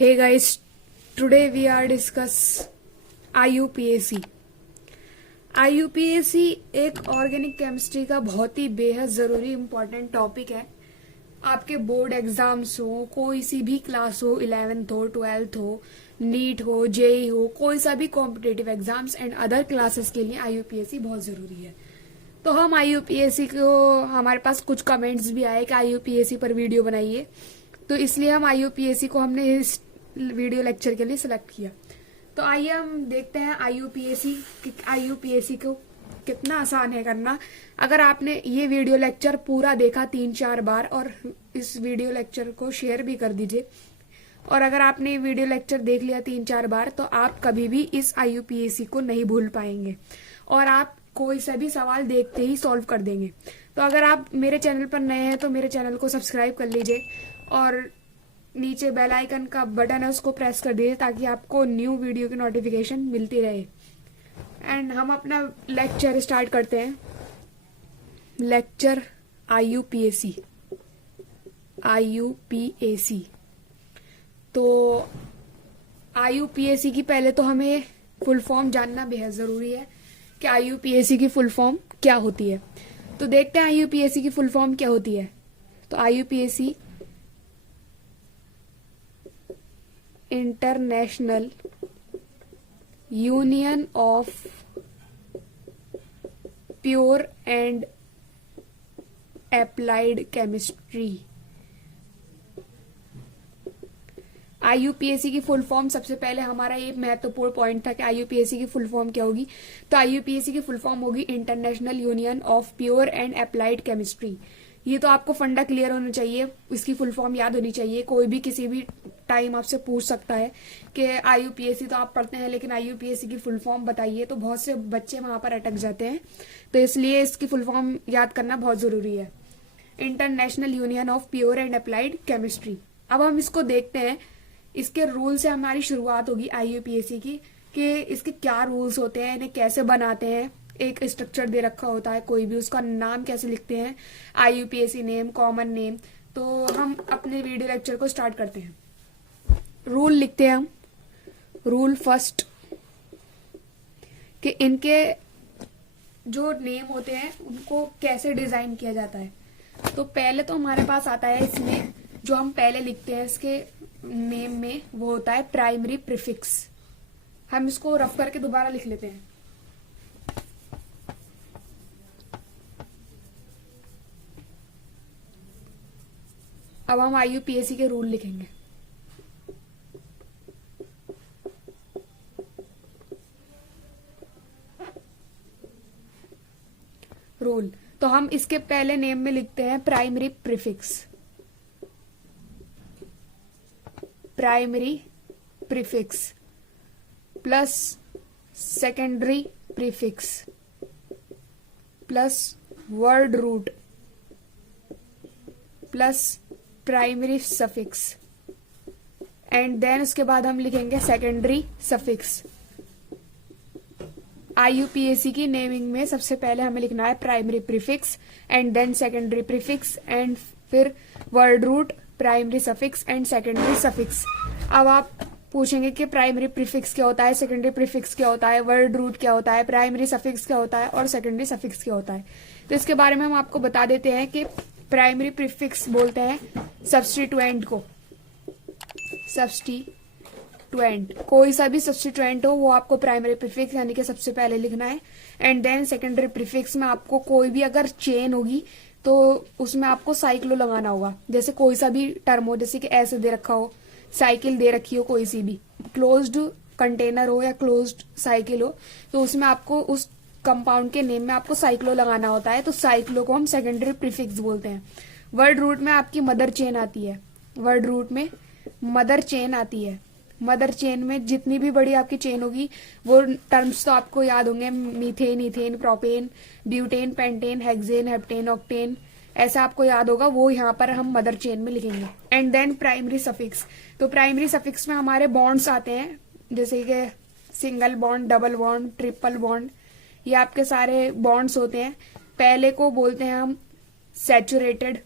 Hey guys, today we are discuss IUPAC. IUPAC एक organic chemistry का बहुत ही बेहद ज़रूरी इम्पोर्टेंट टॉपिक है। आपके बोर्ड एग्जाम्स हो, कोई सी भी क्लास हो, 11th हो, 12th हो, नीट हो, जेई हो, कोई सा भी competitive exams and other classes के लिए IUPAC बहुत ज़रूरी है। तो हम IUPAC को, हमारे पास कुछ कमेंट्स भी आए कि IUPAC पर वीडियो बनाइए, तो इसलिए हम IUPAC को हमने इस वीडियो लेक्चर के लिए सिलेक्ट किया। तो आइए हम देखते हैं IUPAC को कितना आसान है करना। अगर आपने ये वीडियो लेक्चर पूरा देखा 3-4 बार, और इस वीडियो लेक्चर को शेयर भी कर दीजिए, और अगर आपने ये वीडियो लेक्चर देख लिया 3-4 बार, तो आप कभी भी इस IUPAC को नहीं भूल पाएंगे और आप कोई सा भी सवाल देखते ही सॉल्व कर देंगे। तो अगर आप मेरे चैनल पर नए हैं तो मेरे चैनल को सब्सक्राइब कर लीजिए और नीचे बेल आइकन का बटन है उसको प्रेस कर दीजिए ताकि आपको न्यू वीडियो की नोटिफिकेशन मिलती रहे। एंड हम अपना लेक्चर स्टार्ट करते हैं। Lecture IUPAC। तो IUPAC की पहले तो हमें फुल फॉर्म जानना बेहद जरूरी है कि IUPAC की फुल फॉर्म क्या होती है। तो देखते हैं IUPAC की फुल फॉर्म क्या होती है। तो IUPAC international union of pure and applied chemistry. IUPAC की फुल फॉर्म, सबसे पहले हमारा ये महत्वपूर्ण पॉइंट था कि IUPAC की फुल फॉर्म क्या होगी। तो IUPAC की फुल फॉर्म होगी international union of pure and applied chemistry. ये तो आपको फंडा क्लियर होना चाहिए, इसकी फुल फॉर्म याद होनी चाहिए। कोई भी किसी भी टाइम आपसे पूछ सकता है कि IUPAC तो आप पढ़ते हैं लेकिन IUPAC की फुल फॉर्म बताइए, तो बहुत से बच्चे वहां पर अटक जाते हैं। तो इसलिए इसकी फुल फॉर्म याद करना बहुत जरूरी है, international union of pure and applied chemistry. अब हम इसको देखते हैं। इसके रूल से हमारी शुरुआत होगी IUPAC की, कि इसके क्या रूल्स होते हैं, इन्हें कैसे बनाते हैं। एक स्ट्रक्चर दे रखा होता है, कोई भी उसका नाम कैसे लिखते हैं, IUPAC नेम, कॉमन नेम। तो हम अपने वीडियो लेक्चर को स्टार्ट करते हैं। रूल लिखते हैं हम। रूल फर्स्ट, कि इनके जो नेम होते हैं उनको कैसे डिजाइन किया जाता है। तो पहले तो हमारे पास आता है, इसमें जो हम पहले लिखते हैं इसके नेम में, वो होता है प्राइमरी प्रीफिक्स। हम इसको रफ करके दोबारा लिख लेते हैं। अब हम IUPAC के रूल लिखेंगे। रूल, तो हम इसके पहले नेम में लिखते हैं primary prefix. Primary prefix plus secondary prefix plus word root plus primary suffix, and then उसके बाद हम लिखेंगे सेकेंडरी सफिक्स। IUPAC की नेमिंग में सबसे पहले हमें लिखना है primary prefix and then secondary prefix and फिर word root, primary suffix and secondary suffix. अब आप पूछेंगे कि प्राइमरी प्रीफिक्स क्या होता है, सेकेंडरी प्रीफिक्स क्या होता है, वर्ड रूट क्या होता है, प्राइमरी सफिक्स क्या होता है और सेकेंडरी सफिक्स क्या होता है। तो इसके बारे में हम आपको बता देते हैं कि प्राइमरी प्रीफिक्स बोलते हैं सब्स्टिट्यूएंट को। सब्स्टिट्यूएंट, कोई सा भी सब्स्टिट्यूएंट हो वो आपको प्राइमरी प्रीफिक्स यानी कि सबसे पहले लिखना है। एंड देन सेकेंडरी प्रीफिक्स में आपको कोई भी अगर चेन होगी तो उसमें आपको साइक्लो लगाना होगा। जैसे कोई सा भी टर्म हो, जैसे कि ऐसे दे रखा हो, साइकिल दे रखी हो, कोई सी भी क्लोज्ड कंटेनर हो या क्लोज्ड साइकिल हो, तो उसमें आपको उस कंपाउंड के नेम में आपको साइक्लो लगाना होता है। तो साइक्लो को हम सेकेंडरी प्रीफिक्स बोलते हैं। वर्ड रूट में आपकी मदर चेन आती है। वर्ड रूट में मदर चेन आती है। मदर चेन में जितनी भी बड़ी आपकी चेन होगी वो टर्म्स तो आपको याद होंगे, methane, ethane, propane, butane, pentane, hexane, heptane, octane, ऐसा आपको याद होगा। वो यहाँ पर हम मदर चेन में लिखेंगे। एंड देन प्राइमरी सफिक्स, तो प्राइमरी सफिक्स में हमारे बॉन्ड्स आते हैं, जैसे कि single bond, double bond, triple bond, ये आपके सारे बॉन्ड्स होते हैं। पहले को बोलते हैं हम सैचुरेटेड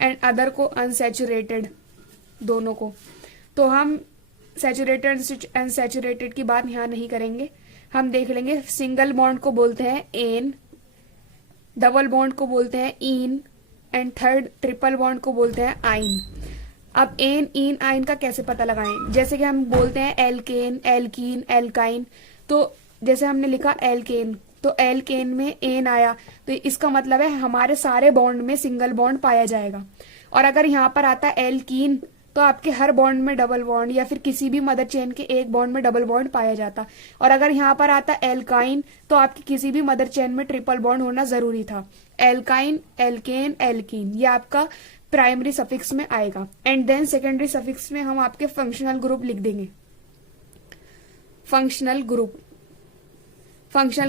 एंड अदर को अनसैचुरेटेड, दोनों को। तो हम सैचुरेटेड अनसैचुरेटेड की बात यहाँ नहीं करेंगे। हम देख लेंगे सिंगल बॉन्ड को बोलते हैं एन, डबल बॉन्ड को बोलते हैं इन, एंड थर्ड ट्रिपल बॉन्ड को बोलते हैं आइन। अब एन इन आइन का कैसे पता लगाएं? जैसे कि हम बोलते हैं एल्केन, एल्कीन, एल्काइन। तो जैसे हमने लिखा एल्केन, तो एल्केन में एन आया, तो इसका मतलब है हमारे सारे बॉन्ड में सिंगल बॉन्ड पाया जाएगा। और अगर यहाँ पर आता है एल्कीन, तो आपके हर बॉन्ड में डबल बॉन्ड या फिर किसी भी मदर चेन के एक बॉन्ड में डबल बॉन्ड पाया जाता। और अगर यहाँ पर आता एल्काइन, तो आपकी किसी भी मदर चेन में ट्रिपल बॉन्ड होना जरूरी था। एल्काइन, एल्केन, एल्कीन, ये आपका प्राइमरी सफिक्स में आएगा। एंड देन सेकेंडरी सफिक्स में हम आपके फंक्शनल ग्रुप लिख देंगे। फंक्शनल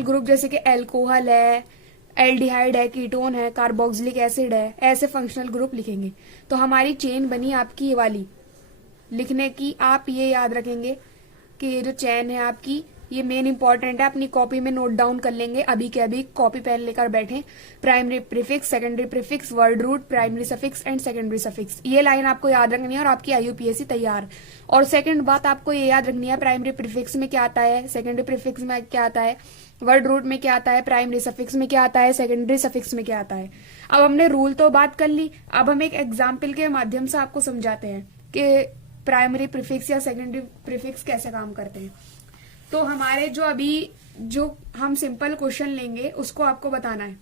ग्रुप जैसे कि एल्कोहल है, एल्डिहाइड है, कीटोन है, कार्बोक्सिलिक एसिड है, ऐसे फंक्शनल ग्रुप लिखेंगे। तो हमारी चेन बनी आपकी ये वाली। लिखने की आप ये याद रखेंगे कि ये जो चेन है आपकी, ये मेन इंपॉर्टेंट है, अपनी कॉपी में नोट डाउन कर लेंगे अभी के अभी, कॉपी पेन लेकर बैठे। Primary prefix, secondary prefix, word root, primary suffix and secondary suffix, ये लाइन आपको याद रखनी है और आपकी IUPAC तैयार। और सेकंड बात आपको ये याद रखनी है, प्राइमरी प्रीफिक्स में क्या आता है, सेकेंडरी प्रीफिक्स में क्या आता है, वर्ड रूट में क्या आता है, प्राइमरी सफिक्स में क्या आता है, सेकेंडरी सफिक्स में क्या आता है। अब हमने रूल तो बात कर ली, अब हम एक एग्जाम्पल के माध्यम से आपको समझाते हैं कि प्राइमरी प्रीफिक्स या सेकेंडरी प्रीफिक्स कैसे काम करते हैं। तो हमारे जो हम सिंपल क्वेश्चन लेंगे उसको आपको बताना है।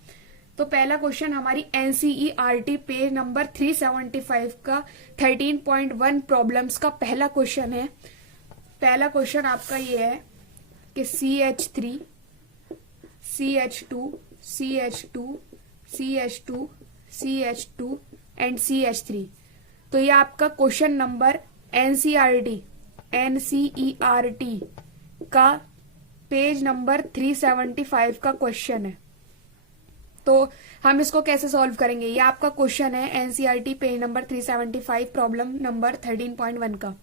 तो पहला क्वेश्चन हमारी NCERT पेज नंबर 375 का 13.1 प्रॉब्लम्स का पहला क्वेश्चन है। पहला क्वेश्चन आपका ये है कि CH3, CH2, CH2, CH2, CH2 and CH3। तो ये आपका क्वेश्चन नंबर NCERT का पेज नंबर 375 का क्वेश्चन है। तो हम इसको कैसे सॉल्व करेंगे? ये आपका क्वेश्चन है NCERT page number 375 problem number 13.1 का।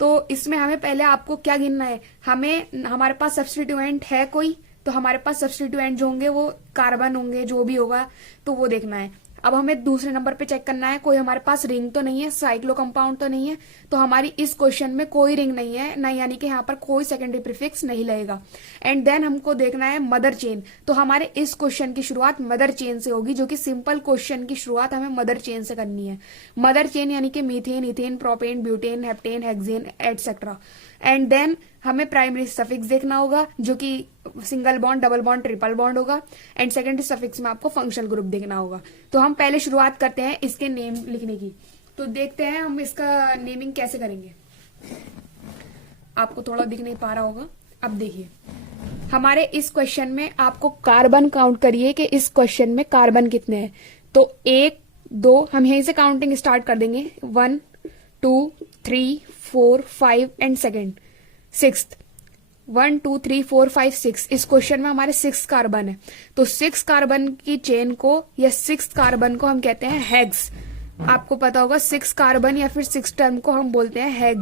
तो इसमें हमें पहले आपको क्या गिनना है, हमारे पास सब्स्टिट्यूएंट है कोई, तो हमारे पास सब्स्टिट्यूएंट जो होंगे वो कार्बन होंगे, जो भी होगा तो वो देखना है। अब हमें दूसरे नंबर पे चेक करना है कोई हमारे पास रिंग तो नहीं है, साइक्लो कंपाउंड तो नहीं है। तो हमारी इस क्वेश्चन में कोई रिंग नहीं है ना, यानी कि यहाँ पर कोई सेकेंडरी प्रीफिक्स नहीं लगेगा। एंड देन हमको देखना है मदर चेन। तो हमारे इस क्वेश्चन की शुरुआत मदर चेन से होगी, जो कि सिंपल क्वेश्चन की शुरुआत हमें मदर चेन से करनी है। मदर चेन यानी कि methane, ethane, propane, butane, heptane, hexane etcetera. And then हमें प्राइमरी सफिक्स देखना होगा, जो कि single bond, double bond, triple bond होगा। एंड सेकेंडरी सफिक्स में आपको फंक्शनल ग्रुप देखना होगा। तो हम पहले शुरुआत करते हैं इसके नेम लिखने की। तो देखते हैं हम इसका नेमिंग कैसे करेंगे। आपको थोड़ा दिख नहीं पा रहा होगा, अब देखिए हमारे इस क्वेश्चन में आपको कार्बन काउंट करिए कि इस क्वेश्चन में कार्बन कितने हैं। तो 1 2, हम यहीं से काउंटिंग स्टार्ट कर देंगे। 1 2 3 4 5 एंड सेकेंड 6th 1 2 3 4 5 6। इस क्वेश्चन में हमारे 6 कार्बन है। तो 6 कार्बन की चेन को या 6 कार्बन को हम कहते हैं हेक्स। आपको पता होगा 6 कार्बन या फिर 6 टर्म को हम बोलते हैं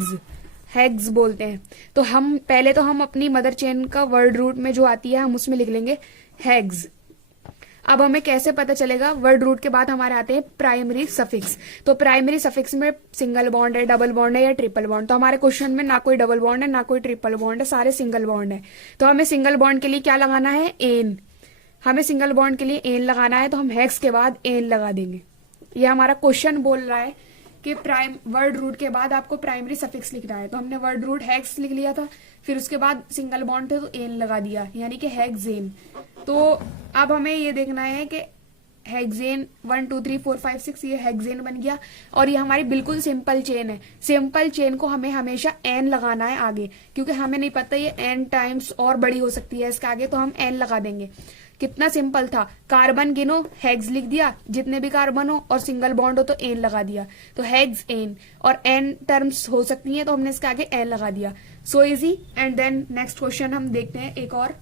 हेक्स बोलते हैं। तो हम अपनी मदर चेन का वर्ड रूट में जो आती है हम उसमें लिख लेंगे हेक्स। अब हमें कैसे पता चलेगा? वर्ड रूट के बाद हमारे आते हैं प्राइमरी सफिक्स। तो प्राइमरी सफिक्स में सिंगल बॉन्ड है, डबल बॉन्ड है या ट्रिपल बॉन्ड। तो हमारे क्वेश्चन में ना कोई डबल बॉन्ड है ना कोई ट्रिपल बॉन्ड है, सारे सिंगल बॉन्ड है। तो हमें सिंगल बॉन्ड के लिए क्या लगाना है? एन। हमें सिंगल बॉन्ड के लिए एन लगाना है, तो हम हेक्स के बाद एन लगा देंगे। ये हमारा क्वेश्चन बोल रहा है कि वर्ड रूट के बाद आपको प्राइमरी सफिक्स लिखना है। तो हमने वर्ड रूट हेक्स लिख लिया था, फिर उसके बाद सिंगल बॉन्ड थे तो एन लगा दिया, यानी कि हेक्सेन। तो अब हमें ये देखना है कि हेक्सेन 1 2 3 4 5 6 ये हेक्सेन बन गया। और ये हमारी बिल्कुल सिंपल चेन है। सिंपल चेन को हमें हमेशा एन लगाना है आगे, क्योंकि हमें नहीं पता ये एन टाइम्स और बड़ी हो सकती है इसके आगे, तो हम एन लगा देंगे। कितना सिंपल था, कार्बन गिनो, हेक्स लिख दिया, जितने भी कार्बन हो और सिंगल बॉन्ड हो तो एन लगा दिया। तो हेक्स एन, और एन टर्म्स हो सकती हैं तो हमने इसके आगे एन लगा दिया। So easy. And then next question हम देखते हैं एक और।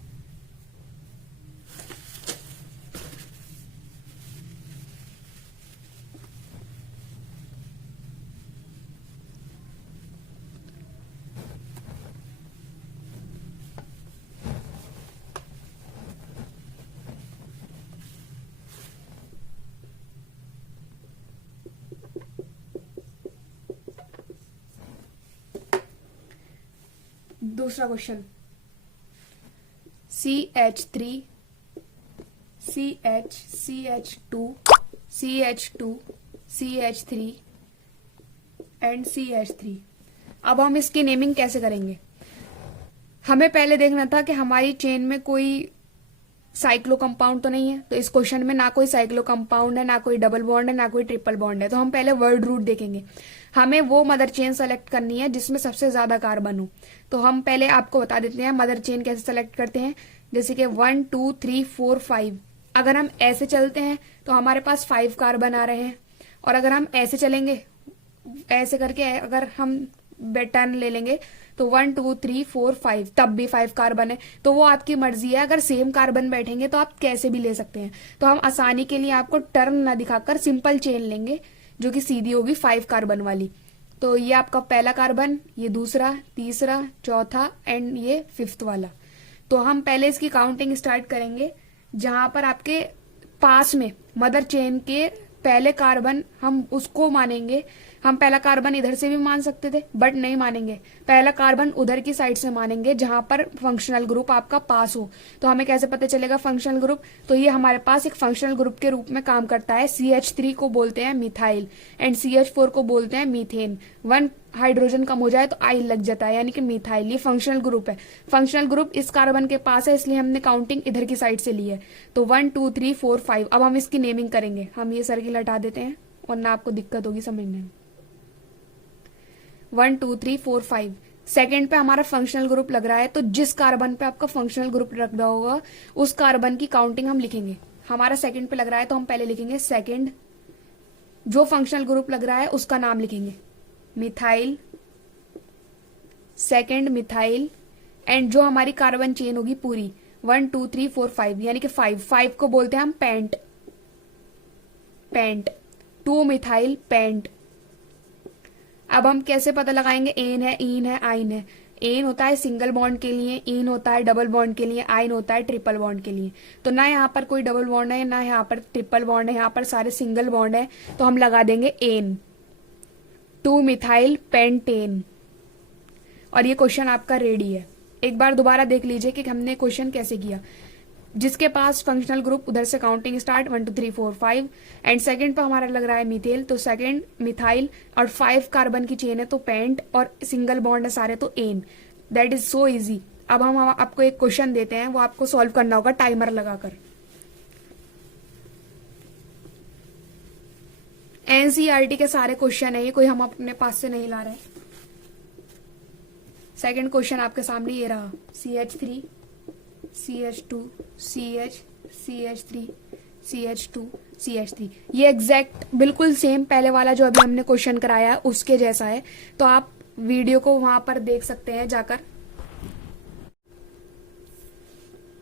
दूसरा question, CH3 CH CH2 CH2 CH3 and CH3। अब हम इसकी नेमिंग कैसे करेंगे? हमें पहले देखना था कि हमारी चेन में कोई साइक्लो कंपाउंड तो नहीं है। तो इस क्वेश्चन में ना कोई साइक्लो कंपाउंड है, ना कोई डबल बॉन्ड है, ना कोई ट्रिपल बॉन्ड है। तो हम पहले वर्ड रूट देखेंगे। हमें वो मदर चेन सेलेक्ट करनी है जिसमें सबसे ज्यादा कार्बन हो। तो हम पहले आपको बता देते हैं मदर चेन कैसे सेलेक्ट करते हैं। जैसे कि 1 2 3 4 5, अगर हम ऐसे चलते हैं तो हमारे पास 5 कार्बन आ रहे हैं। और अगर हम ऐसे चलेंगे, ऐसे करके अगर हम टर्न ले लेंगे तो 1 2 3 4 5, तब भी 5 कार्बन है। तो वो आपकी मर्जी है, अगर सेम कार्बन बैठेंगे तो आप कैसे भी ले सकते हैं। तो हम आसानी के लिए आपको टर्न ना दिखाकर सिंपल चेन लेंगे जो कि सीधी होगी 5 कार्बन वाली। तो ये आपका पहला कार्बन, ये दूसरा, तीसरा, चौथा एंड ये 5th वाला। तो हम पहले इसकी काउंटिंग स्टार्ट करेंगे। जहां पर आपके पास में मदर चेन के पहले कार्बन, हम उसको मानेंगे। हम पहला कार्बन इधर से भी मान सकते थे बट नहीं मानेंगे। पहला कार्बन उधर की साइड से मानेंगे जहां पर फंक्शनल ग्रुप आपका पास हो। तो हमें कैसे पता चलेगा फंक्शनल ग्रुप? तो ये हमारे पास एक फंक्शनल ग्रुप के रूप में काम करता है। CH3 को बोलते हैं मिथाइल एंड CH4 को बोलते हैं मीथेन। 1 हाइड्रोजन कम हो जाए तो आइल लग जाता है, यानी कि मिथाइल। ये फंक्शनल ग्रुप है। फंक्शनल ग्रुप इस कार्बन के पास है, इसलिए हमने काउंटिंग इधर की साइड से ली है। तो 1 2 3 4 5। अब हम इसकी नेमिंग करेंगे। हम ये सर्किल हटा देते हैं वरना आपको दिक्कत होगी समझने में। 1 2 3 4 5। सेकेंड पे हमारा फंक्शनल ग्रुप लग रहा है, तो जिस कार्बन पे आपका फंक्शनल ग्रुप लग रहा होगा उस कार्बन की काउंटिंग हम लिखेंगे। हमारा सेकेंड पे लग रहा है तो हम पहले लिखेंगे सेकेंड। जो फंक्शनल ग्रुप लग रहा है उसका नाम लिखेंगे मिथाइल, सेकेंड मिथाइल। एंड जो हमारी कार्बन चेन होगी पूरी 1 2 3 4 5, यानी कि 5 को बोलते हैं हम पेंट, पेंट 2 मिथाइल पेंट। अब हम कैसे पता लगाएंगे? एन है, इन है, आइन है। एन होता है सिंगल बॉन्ड के लिए, इन होता है डबल बॉन्ड के लिए, आइन होता है ट्रिपल बॉन्ड के लिए। तो ना यहाँ पर कोई डबल बॉन्ड है, ना यहाँ पर ट्रिपल बॉन्ड है, यहाँ पर सारे सिंगल बॉन्ड है। तो हम लगा देंगे एन, 2 मिथाइल पेंटेन। और ये क्वेश्चन आपका रेडी है। एक बार दोबारा देख लीजिए कि हमने क्वेश्चन कैसे किया। जिसके पास फंक्शनल ग्रुप उधर से काउंटिंग स्टार्ट 1 2 3 4 5 एंड सेकंड पे हमारा लग रहा है मिथेल, तो सेकंड मिथाइल और 5 कार्बन की चेन है तो पेंट और सिंगल बॉन्ड है सारे तो ene. That is so easy. अब हम आपको एक क्वेश्चन देते हैं, वो आपको सॉल्व करना होगा टाइमर लगाकर। एनसीईआरटी के सारे क्वेश्चन है ये, कोई हम अपने पास से नहीं ला रहे। सेकंड क्वेश्चन आपके सामने ये रहा, CH3 CH2 CH CH3 CH2 CH3। ये एग्जैक्ट बिल्कुल सेम पहले वाला जो अभी हमने क्वेश्चन कराया है उसके जैसा है। तो आप वीडियो को वहां पर देख सकते हैं जाकर।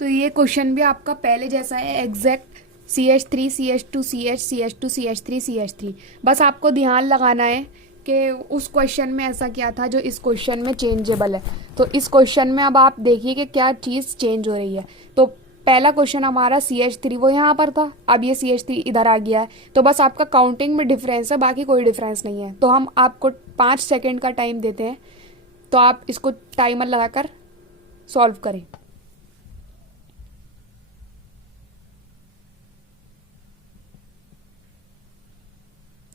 तो ये क्वेश्चन भी आपका पहले जैसा है exact, CH3 CH2 CH CH2 CH3 CH3। बस आपको ध्यान लगाना है कि उस क्वेश्चन में ऐसा क्या था जो इस क्वेश्चन में चेंजेबल है। तो इस क्वेश्चन में अब आप देखिए कि क्या चीज चेंज हो रही है। तो पहला क्वेश्चन हमारा CH3 वो यहाँ पर था, अब ये CH3 इधर आ गया है। तो बस आपका काउंटिंग में डिफरेंस है, बाकी कोई डिफरेंस नहीं है। तो हम आपको 5 सेकेंड का टाइम देते हैं, तो आप इसको टाइमर लगाकर सॉल्व करें।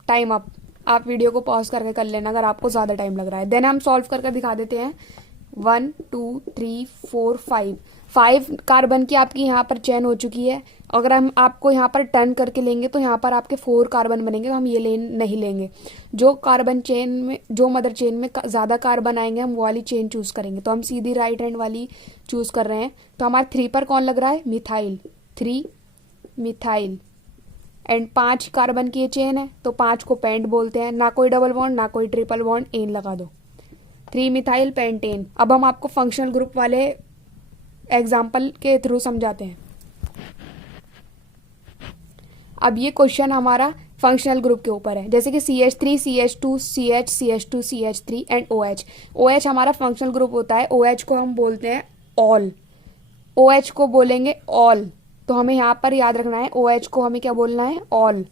Time up. आप वीडियो को पॉज करके कर लेना अगर आपको ज्यादा टाइम लग रहा है। देन हम सॉल्व करके दिखा देते हैं। 1 2 3 4 5 कार्बन की आपकी यहाँ पर चेन हो चुकी है। अगर हम आपको यहाँ पर टर्न करके लेंगे तो यहाँ पर आपके 4 कार्बन बनेंगे, तो हम ये लेन नहीं लेंगे। जो कार्बन चेन में, जो मदर चेन में ज्यादा कार्बन आएंगे हम वो वाली चेन चूज करेंगे। तो हम सीधी राइट हैंड वाली चूज कर रहे हैं। तो हमारे 3 पर कौन लग रहा है? Methyl, 3 methyl. एंड 5 कार्बन की ये चेन है तो 5 को पेंट बोलते हैं। ना कोई डबल बॉन्ड ना कोई ट्रिपल बॉन्ड, एन लगा दो, 3 मिथाइल पेंटेन। अब हम आपको फंक्शनल ग्रुप वाले एग्जाम्पल के थ्रू समझाते हैं। अब ये क्वेश्चन हमारा फंक्शनल ग्रुप के ऊपर है, जैसे कि CH3 CH2 CH CH2 CH3 and OH। OH हमारा फंक्शनल ग्रुप होता है। OH को हम बोलते हैं ऑल, OH को बोलेंगे ऑल। तो हमें यहाँ पर याद रखना है OH को हमें क्या बोलना है? ऑल।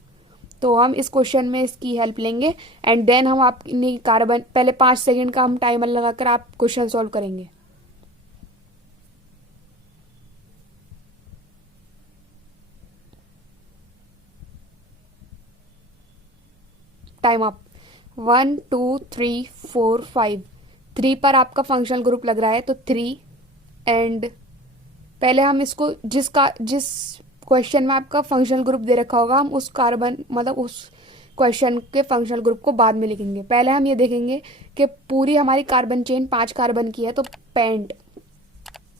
तो हम इस क्वेश्चन में इसकी हेल्प लेंगे एंड देन हम अपनी कार्बन, पहले 5 सेकंड का हम टाइमर लगाकर आप क्वेश्चन सॉल्व करेंगे। Time up. 1 2 3 4 5। 3 पर आपका फंक्शनल ग्रुप लग रहा है तो 3 एंड पहले हम इसको जिस क्वेश्चन में आपका फंक्शनल ग्रुप दे रखा होगा हम उस कार्बन मतलब उस क्वेश्चन के फंक्शनल ग्रुप को बाद में लिखेंगे। पहले हम ये देखेंगे कि पूरी हमारी कार्बन चेन 5 कार्बन की है तो पेंट,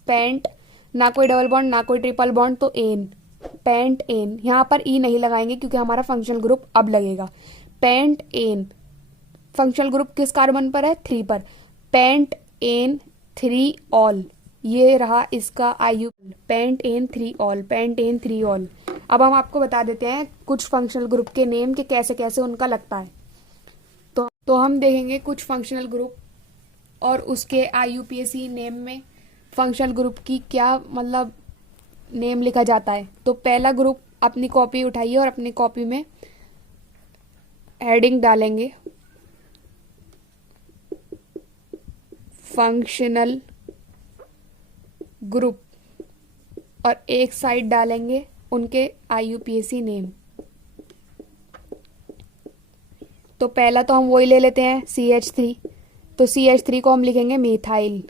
पेंट ना कोई डबल बॉन्ड ना कोई ट्रिपल बॉन्ड तो एन, पेंट एन। यहाँ पर ई नहीं लगाएंगे क्योंकि हमारा फंक्शनल ग्रुप अब लगेगा। पेंट एन फंक्शनल ग्रुप किस कार्बन पर है? 3 पर। पेंट एन 3 ऑल, ये रहा इसका आयु। Pent ene 3 ol, pent ene 3 ol. अब हम आपको बता देते हैं कुछ फंक्शनल ग्रुप के नेम के कैसे कैसे उनका लगता है। तो हम देखेंगे कुछ फंक्शनल ग्रुप और उसके IUPAC नेम में फंक्शनल ग्रुप की क्या मतलब नेम लिखा जाता है। तो पहला ग्रुप अपनी कॉपी उठाइए और अपनी कॉपी में हेडिंग डालेंगे फंक्शनल ग्रुप और एक साइड डालेंगे उनके IUPAC नेम। तो पहला तो हम वही ले लेते हैं CH3, तो CH3 को हम लिखेंगे मिथाइल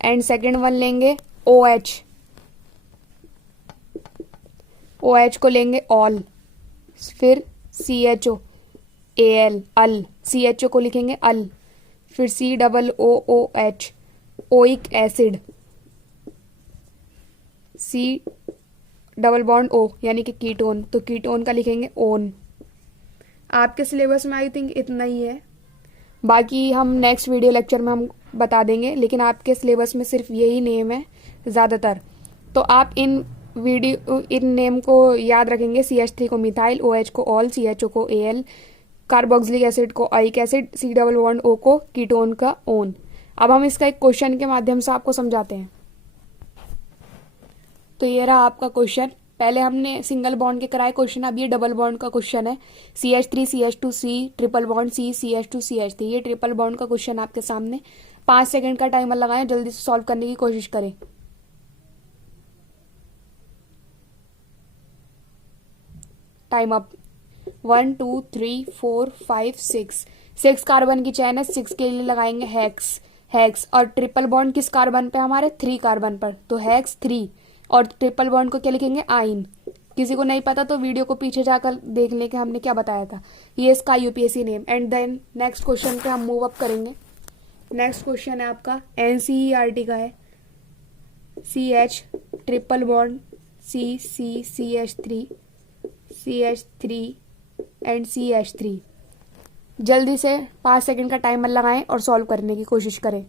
एंड सेकेंड वन लेंगे OH, OH को लेंगे ऑल, फिर CHO AL अल, CHO को लिखेंगे अल, फिर COOH oic acid, C double bond O यानी कि कीटोन, तो कीटोन का लिखेंगे ओन। आपके सिलेबस में आई थिंक इतना ही है, बाकी हम नेक्स्ट वीडियो लेक्चर में हम बता देंगे, लेकिन आपके सिलेबस में सिर्फ यही नेम है ज़्यादातर। तो आप इन नेम को याद रखेंगे। CH3 को मिथाइल, OH को ऑल, CHO को AL, कार्बोक्सिलिक एसिड को आइक acid, C double bond O को कीटोन का ओन। अब हम इसका एक क्वेश्चन के माध्यम से आपको समझाते हैं। तो ये रहा आपका क्वेश्चन। पहले हमने सिंगल बॉन्ड के कराए क्वेश्चन, अब ये डबल बॉन्ड का क्वेश्चन है। CH3 CH2 C triple bond C CH2 CH3, ये ट्रिपल बॉन्ड का क्वेश्चन आपके सामने। 5 सेकंड का टाइमर लगाएं, जल्दी से सॉल्व करने की कोशिश करें। Time up. 1 2 3 4 5 6। 6 कार्बन की चैन है, 6 के लिए लगाएंगे हेक्स, हेक्स। और ट्रिपल बॉन्ड किस कार्बन पे? हमारे 3 कार्बन पर, तो हेक्स 3। और ट्रिपल बॉन्ड को क्या लिखेंगे? आइन। किसी को नहीं पता तो वीडियो को पीछे जाकर देख लें कि हमने क्या बताया था। ये इसका IUPAC name. And then next question पे हम मूव अप करेंगे। नेक्स्ट क्वेश्चन है आपका NCERT का है। CH triple bond C C CH3 CH3 and CH3। जल्दी से 5 सेकंड का टाइमर लगाएं और सॉल्व करने की कोशिश करें।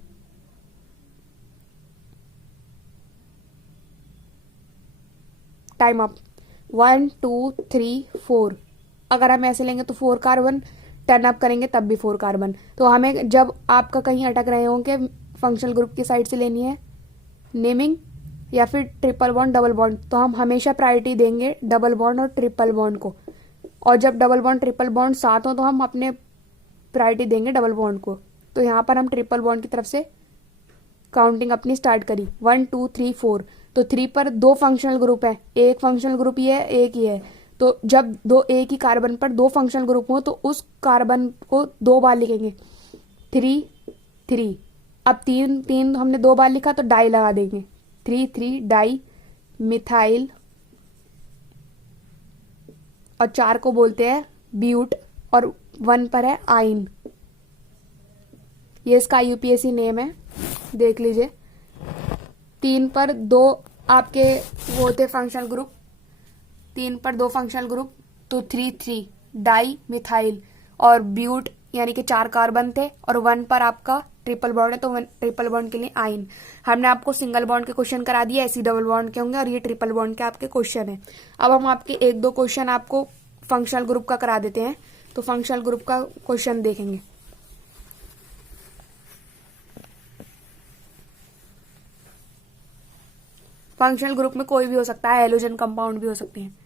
Time up. 1 2 3 4। अगर हम ऐसे लेंगे तो 4 कार्बन, टर्न अप करेंगे तब भी 4 कार्बन। तो हमें जब आपका कहीं अटक रहे हों कि फंक्शनल ग्रुप की साइड से लेनी है नेमिंग या फिर ट्रिपल बॉन्ड डबल बॉन्ड, तो हम हमेशा प्रायोरिटी देंगे डबल बॉन्ड और ट्रिपल बॉन्ड को। और जब डबल बॉन्ड ट्रिपल बॉन्ड साथ हो तो हम अपने प्रायोरिटी देंगे डबल बॉन्ड को। तो यहाँ पर हम ट्रिपल बॉन्ड की तरफ से काउंटिंग अपनी स्टार्ट करी। 1 2 3 4। तो 3 पर 2 फंक्शनल ग्रुप है, एक फंक्शनल ग्रुप ये है, एक ही है। तो जब एक ही कार्बन पर 2 फंक्शनल ग्रुप हो तो उस कार्बन को 2 बार लिखेंगे, 3 3। अब 3 हमने 2 बार लिखा तो डाई लगा देंगे, 3 3 डाई मिथाइल। और 4 को बोलते हैं ब्यूट और 1 पर है आइन। ये इसका IUPAC नेम है, देख लीजिए। 3 पर 2 आपके वो थे फंक्शनल ग्रुप, 3 पर 2 फंक्शनल ग्रुप, तो 3 3 डाई मिथाइल और ब्यूट यानी कि 4 कार्बन थे। और 1 पर आपका ट्रिपल बॉन्ड है तो ट्रिपल बॉन्ड के लिए आइन। हमने आपको सिंगल बॉन्ड के क्वेश्चन करा दिए, ऐसी डबल बॉन्ड के होंगे और ये ट्रिपल बॉन्ड के आपके क्वेश्चन है। अब हम आपके 1-2 क्वेश्चन आपको फंक्शनल ग्रुप का करा देते हैं। तो फंक्शनल ग्रुप का क्वेश्चन देखेंगे। फंक्शनल ग्रुप में कोई भी हो सकता है, हैलोजन कंपाउंड भी हो सकते हैं।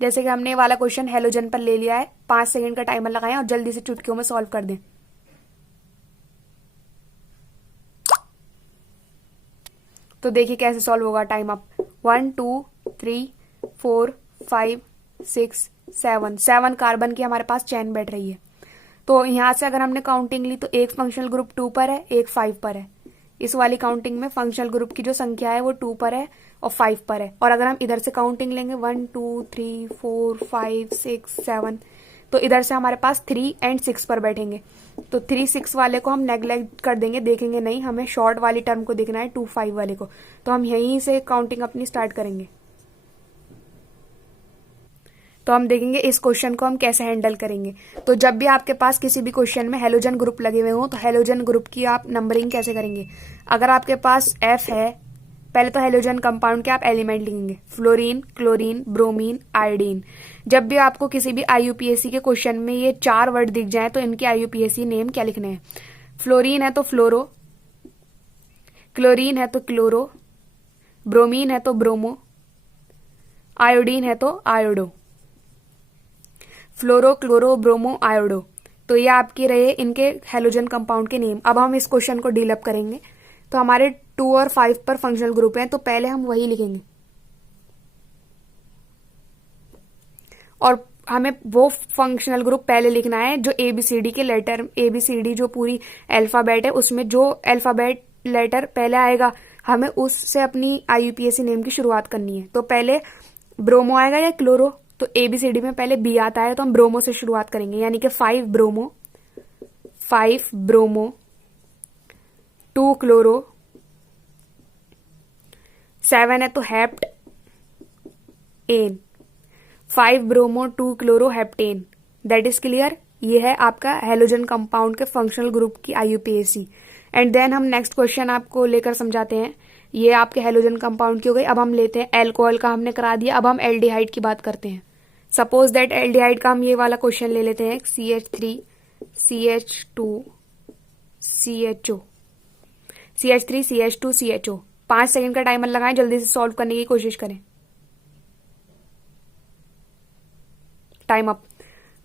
जैसे कि हमने ये वाला क्वेश्चन हैलोजन पर ले लिया है। 5 सेकंड का टाइमर लगाएं और जल्दी से चुटकियों में सॉल्व कर दें। तो देखिए कैसे सॉल्व होगा। Time up. 1 2 3 4 5 6 7 7 कार्बन की हमारे पास चेन बैठ रही है। तो यहाँ से अगर हमने काउंटिंग ली तो एक फंक्शनल ग्रुप 2 पर है, एक 5 पर है। इस वाली काउंटिंग में फंक्शनल ग्रुप की जो संख्या है वो 2 पर है और 5 पर है। और अगर हम इधर से काउंटिंग लेंगे 1 2 3 4 5 6 7, तो इधर से हमारे पास 3 और 6 पर बैठेंगे। तो 3 6 वाले को हम नेग्लेक्ट कर देंगे, देखेंगे नहीं, हमें शॉर्ट वाली टर्म को देखना है 2 5 वाले को। तो हम यहीं से काउंटिंग अपनी स्टार्ट करेंगे। तो हम देखेंगे इस क्वेश्चन को हम कैसे हैंडल करेंगे। तो जब भी आपके पास किसी भी क्वेश्चन में हेलोजन ग्रुप लगे हुए हों तो हेलोजन ग्रुप की आप नंबरिंग कैसे करेंगे। अगर आपके पास F है, पहले तो हेलोजन कंपाउंड के आप एलिमेंट लिखेंगे, फ्लोरीन, क्लोरीन, ब्रोमीन, आयोडीन। जब भी आपको किसी भी IUPAC के क्वेश्चन में ये 4 वर्ड दिख जाए तो इनके IUPAC नेम क्या लिखने हैं। फ्लोरीन है तो फ्लोरो, क्लोरीन है तो क्लोरो, ब्रोमीन है तो ब्रोमो, आयोडीन है तो आयोडो। फ्लोरो, क्लोरो, ब्रोमो, आयोडो। तो ये आपके रहे इनके हेलोजन कंपाउंड के नेम। अब हम इस क्वेश्चन को डील अप करेंगे। तो हमारे 2 और 5 पर फंक्शनल ग्रुप हैं, तो पहले हम वही लिखेंगे और हमें वो फंक्शनल ग्रुप पहले लिखना है जो ABCD के लेटर, ABCD जो पूरी अल्फाबेट है उसमें जो अल्फाबेट लेटर पहले आएगा हमें उससे अपनी IUPAC नेम की शुरुआत करनी है। तो पहले ब्रोमो आएगा या क्लोरो, तो ABCD में पहले B आता है तो हम ब्रोमो से शुरुआत करेंगे, यानी कि 5 ब्रोमो, 2 क्लोरो, 7 है तो hept ene, 5 bromo 2 chloro heptane. That is clear. ये है आपका हेलोजन कंपाउंड के फंक्शनल ग्रुप की IUPAC। एंड देन हम नेक्स्ट क्वेश्चन आपको लेकर समझाते हैं। ये आपके हेलोजन कंपाउंड की हो गई। अब हम लेते हैं एल्कोहल का, हमने करा दिया। अब हम एल्डिहाइड की बात करते हैं। सपोज दैट एल्डिहाइड का हम ये वाला क्वेश्चन ले लेते हैं, CH3 CH2 CHO, CH3 CH2 CHO। 5 second का टाइमर लगाएं, जल्दी से सॉल्व करने की कोशिश करें। Time up.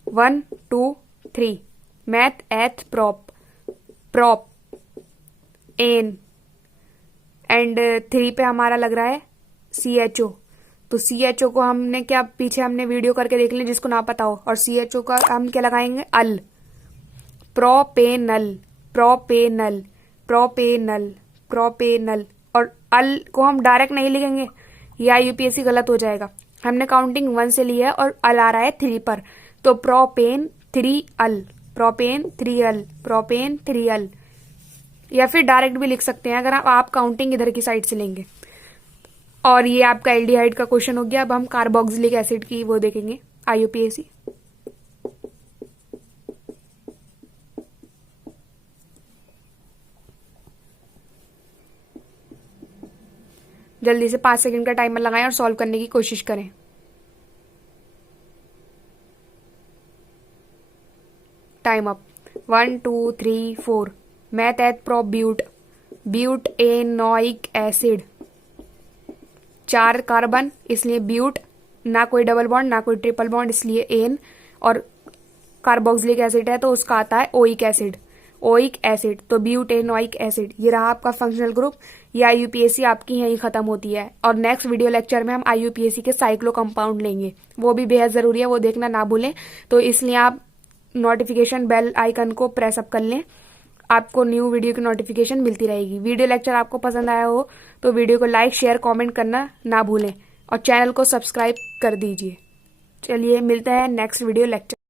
1 2 3 meth eth prop, prop ene and 3 पे हमारा लग रहा है CHO। तो CHO को हमने क्या पीछे हमने वीडियो करके देख लें जिसको ना पता हो। और CHO का हम क्या लगाएंगे, अल, प्रोपेनल, प्रोपेनल, प्रोपेनल, प्रोपेनल। और अल को हम डायरेक्ट नहीं लिखेंगे, ये IUPAC गलत हो जाएगा। हमने काउंटिंग 1 से ली है और अल आ रहा है 3 पर, तो प्रोपेन 3 अल, प्रोपेन 3 अल, प्रोपेन 3 अल। या फिर डायरेक्ट भी लिख सकते हैं अगर आप काउंटिंग इधर की साइड से लेंगे। और ये आपका एल्डिहाइड का क्वेश्चन हो गया। अब हम कार्बोक्सिलिक एसिड की वो देखेंगे IUPAC। जल्दी से 5 सेकंड का टाइमर लगाएं और सॉल्व करने की कोशिश करें। Time up. 1 2 3 4 meth eth pro but, butanoic acid. 4 carbon इसलिए ब्यूट, ना कोई डबल बॉन्ड ना कोई ट्रिपल बॉन्ड इसलिए एन। और कार्बोक्सिलिक एसिड है तो उसका आता है ओइक एसिड, ओइक एसिड। तो ब्यूटेनोइक एसिड। ये रहा आपका फंक्शनल ग्रुप। ये IUPAC आपकी यहीं खत्म होती है। और नेक्स्ट वीडियो लेक्चर में हम IUPAC के साइक्लो कंपाउंड लेंगे, वो भी बेहद जरूरी है, वो देखना ना भूलें। तो इसलिए आप नोटिफिकेशन बेल आइकन को प्रेस अप कर लें, आपको न्यू वीडियो की नोटिफिकेशन मिलती रहेगी। वीडियो लेक्चर आपको पसंद आया हो तो वीडियो को लाइक शेयर कमेंट करना ना भूलें और चैनल को सब्सक्राइब कर दीजिए। चलिए मिलते हैं नेक्स्ट वीडियो लेक्चर।